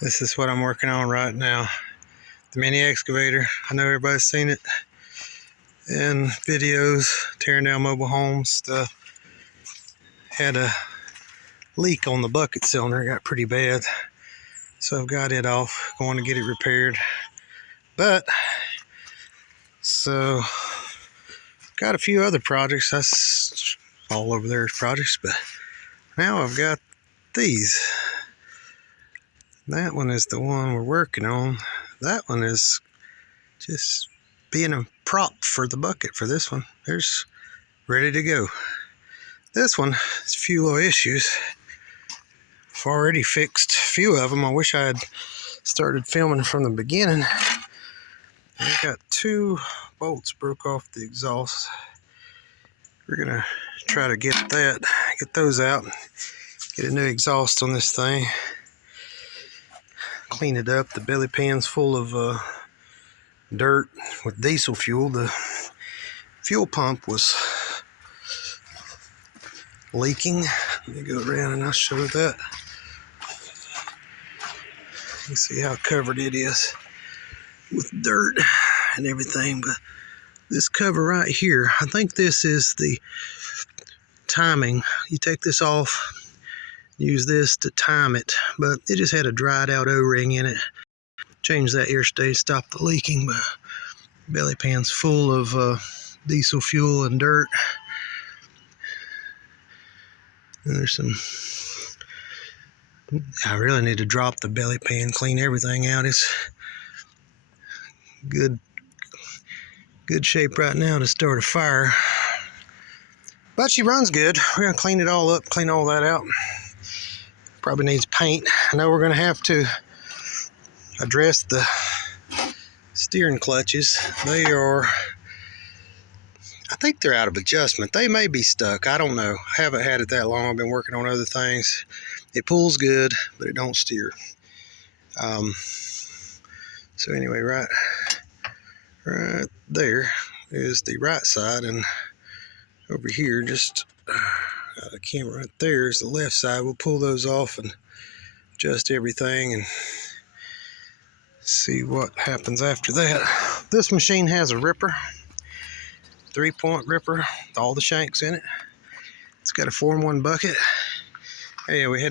This is what I'm working on right now. The mini excavator. I know everybody's seen it in videos, tearing down mobile homes stuff. Had a leak on the bucket cylinder, it got pretty bad. So I've got it off, going to get it repaired. So got a few other projects. That's all over there is projects, but now I've got these. That one is the one we're working on. That one is just being a prop for the bucket for this one. There's ready to go. This one has a few little issues. I've already fixed a few of them. I wish I had started filming from the beginning. I got 2 bolts broke off the exhaust. We're gonna try to get those out, get a new exhaust on this thing, clean it up. The belly pan's full of dirt with diesel fuel. The fuel pump was leaking. Let me go around and I'll show that. You can see how covered it is with dirt and everything, but this cover right here, I think this is the timing. You take this off, use this to time it, but it just had a dried out O-ring in it. Change that air state, stop the leaking, but belly pan's full of diesel fuel and dirt. And there's some, I really need to drop the belly pan, clean everything out. It's good shape right now to start a fire. But she runs good. We're gonna clean it all up, clean all that out. Probably needs paint. I know we're gonna have to address the steering clutches. They are, I think they're out of adjustment. They may be stuck. I don't know. I haven't had it that long. I've been working on other things. It pulls good, but it don't steer. So anyway, right there is the right side, and over here, just got a camera right there, is the left side. We'll pull those off and adjust everything and see what happens after that. This machine has a ripper, 3-point ripper with all the shanks in it. It's got a 4-in-1 bucket. Hey, I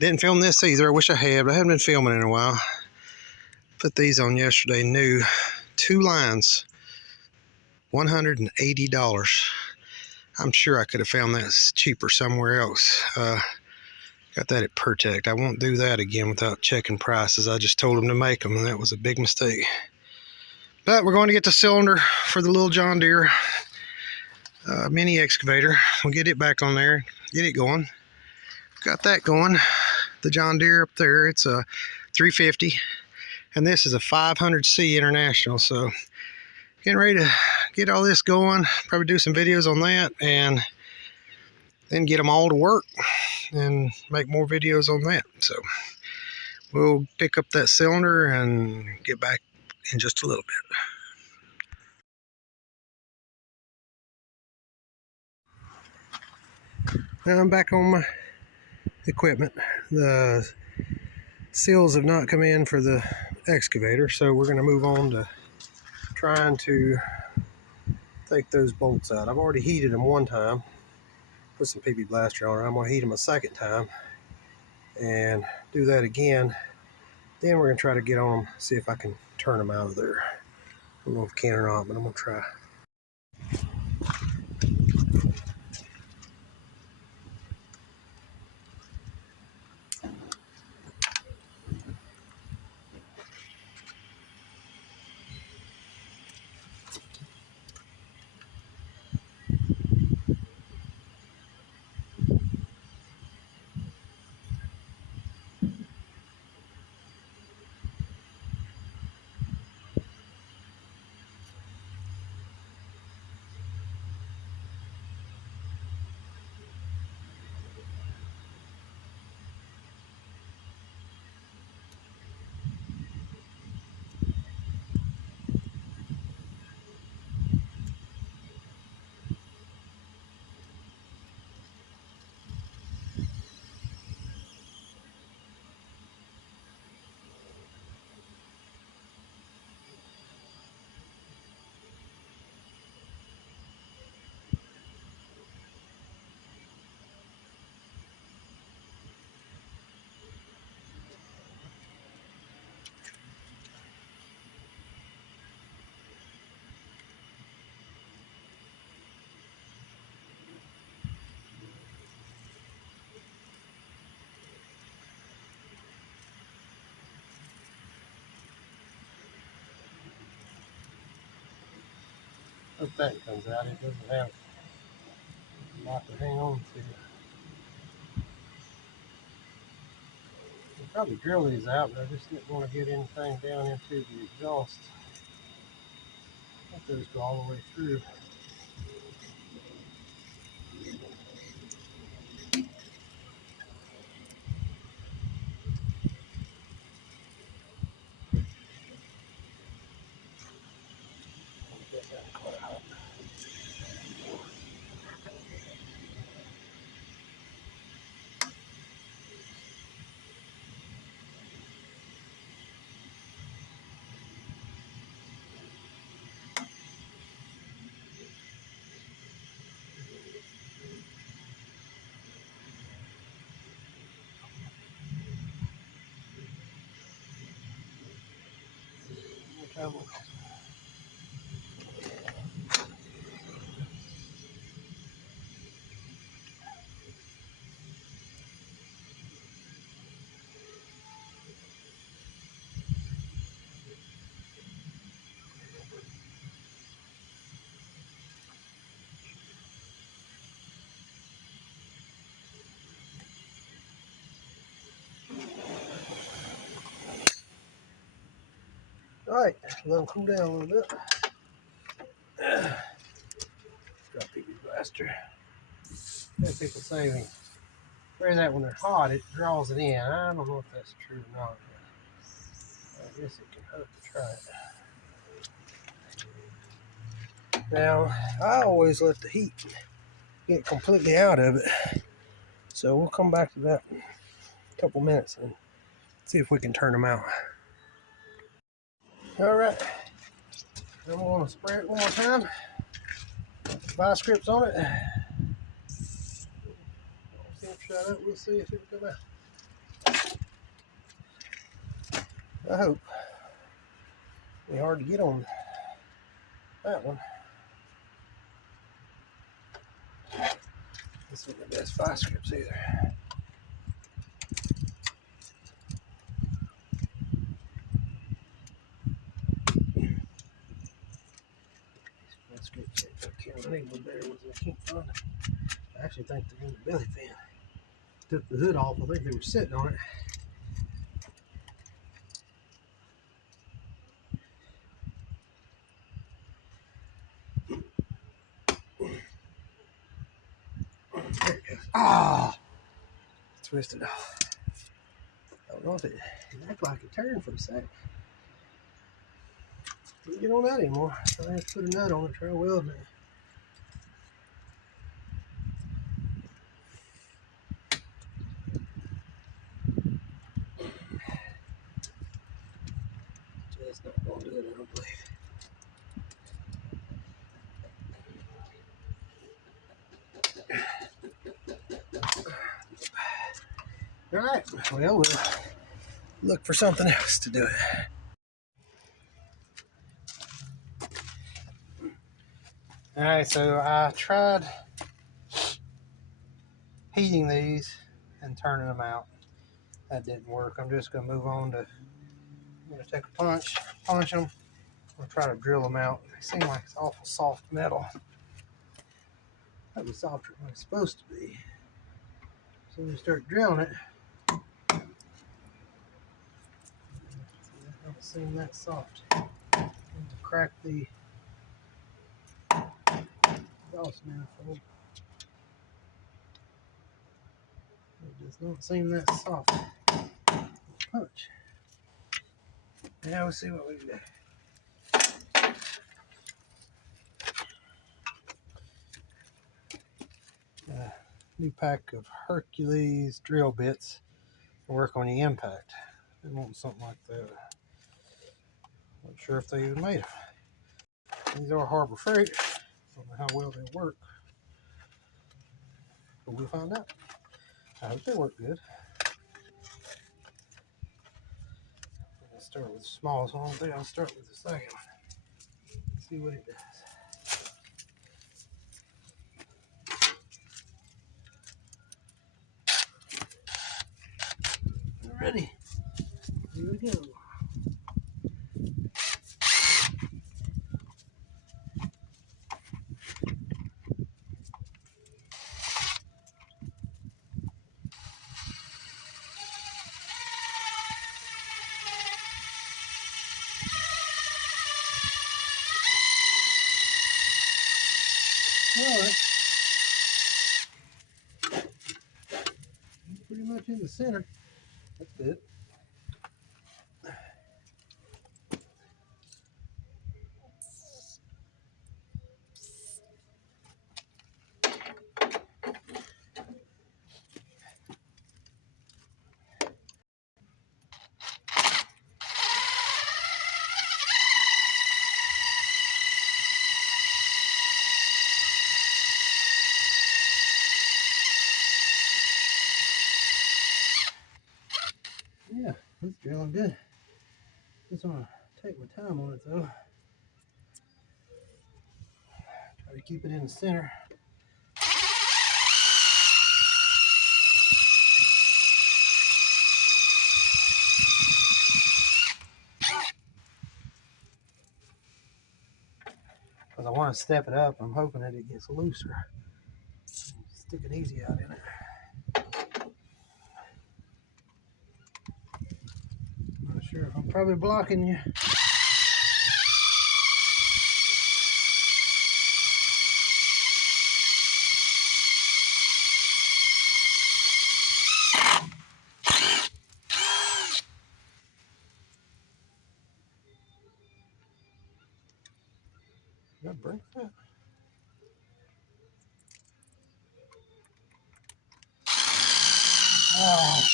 didn't film this either. I wish I had, but I haven't been filming in a while. Put these on yesterday, new. 2 lines, $180. I'm sure I could have found that cheaper somewhere else. Got that at Protect. I won't do that again without checking prices. I just told them to make them, and that was a big mistake. But we're going to get the cylinder for the little John Deere mini excavator. We'll get it back on there, get it going. Got that going. The John Deere up there, it's a 350, and this is a 500C International. So getting ready to get all this going, probably do some videos on that, and then get them all to work and make more videos on that. So we'll pick up that cylinder and get back in just a little bit. Now I'm back on my equipment. The seals have not come in for the excavator, so we're going to move on to trying to take those bolts out. I've already heated them one time, put some PB Blaster on it. I'm going to heat them a second time and do that again. Then we're going to try to get on them, see if I can turn them out of there. I don't know if I can or not, but I'm going to try. Hope that comes out. It doesn't have a lot to hang on to. I'll probably drill these out, but I just didn't want to get anything down into the exhaust. Let those go all the way through. All right, let them cool down a little bit. Drop the blaster. People say when you spray that when they're hot, it draws it in. I don't know if that's true or not. I guess it can hurt to try it. Now, I always let the heat get completely out of it. So we'll come back to that in a couple minutes and see if we can turn them out. All right, I'm going to spray it one more time. Vice grips on it. Shut up. We'll see if it'll come out. I hope. It'll be hard to get on that one. This isn't the best vice grips either. Vice grips I need a little better ones. I can't find them. I actually think they're in the belly fan. Took the hood off. I think they were sitting on it. There it goes. Ah! Twisted off. I don't know if it acted like it turned for a sec. Didn't get on that anymore. I have to put a nut on it, try welding it. Just not going to do it, I don't believe. All right, well, we'll look for something else to do it. All right, so I tried heating these and turning them out. That didn't work. I'm just going to move on to, I'm going to take a punch them. I'll try to drill them out. They seem like it's awful soft metal. That was softer than it's supposed to be. So when you start drilling it, it doesn't seem that soft. I need to crack the exhaust manifold. It does not seem that soft. Punch. Now we'll see what we can do. New pack of Hercules drill bits to work on the impact. I want something like that. Not sure if they even made them. These are Harbor Freight. Don't know how well they work, but we'll find out. I hope they work good. I'll start with the smallest one. I think I'll start with the second one. See what it does. Ready? Here we go. pretty much in the center. That's good. Yeah, that's drilling good. Just want to take my time on it though. Try to keep it in the center. Because I want to step it up. I'm hoping that it gets looser. Stick it easy out in it. Not sure if I'm probably blocking you. Did I break that? Oh.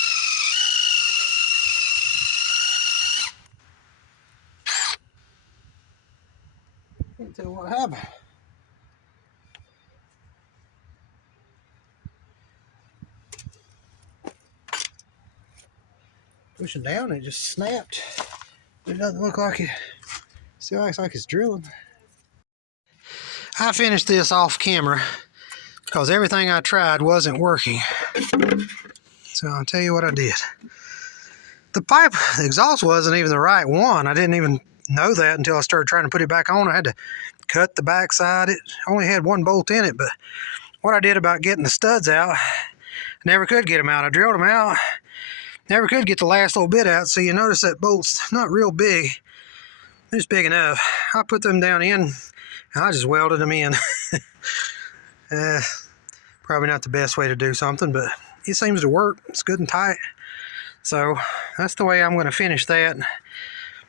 Can't tell what happened. Pushing down, it just snapped. It doesn't look like it. Still acts like it's drilling. I finished this off camera because everything I tried wasn't working. So I'll tell you what I did. The pipe, the exhaust wasn't even the right one. I didn't even know that until I started trying to put it back on. I had to cut the backside. It only had one bolt in it, but what I did about getting the studs out, I never could get them out. I drilled them out, never could get the last little bit out. So you notice that bolt's not real big. It's big enough. I put them down in, and I just welded them in. Probably not the best way to do something, but it seems to work. It's good and tight. So that's the way I'm going to finish that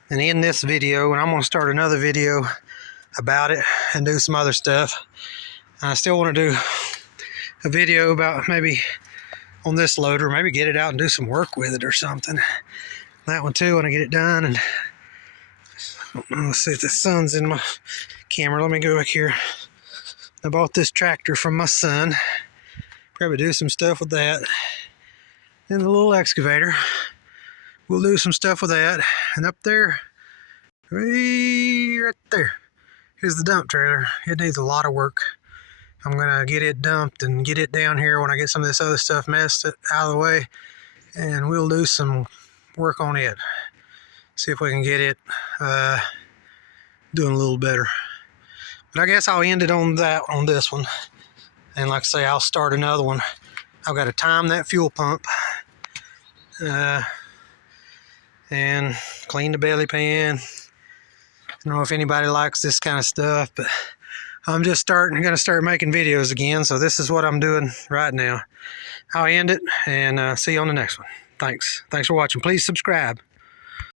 and end this video. And I'm going to start another video about it and do some other stuff. I still want to do a video about maybe on this loader, maybe get it out and do some work with it or something. That one too, when I get it done. And let's see if the sun's in my camera. Let me go back here. I bought this tractor from my son. Probably do some stuff with that. And the little excavator. We'll do some stuff with that. And up there, right there, is the dump trailer. It needs a lot of work. I'm gonna get it dumped and get it down here when I get some of this other stuff messed out of the way. And we'll do some work on it. See if we can get it doing a little better. But I guess I'll end it on this one. And like I say, I'll start another one. I've got to time that fuel pump. And clean the belly pan. I don't know if anybody likes this kind of stuff, but I'm just going to start making videos again. So this is what I'm doing right now. I'll end it and see you on the next one. Thanks for watching. Please subscribe.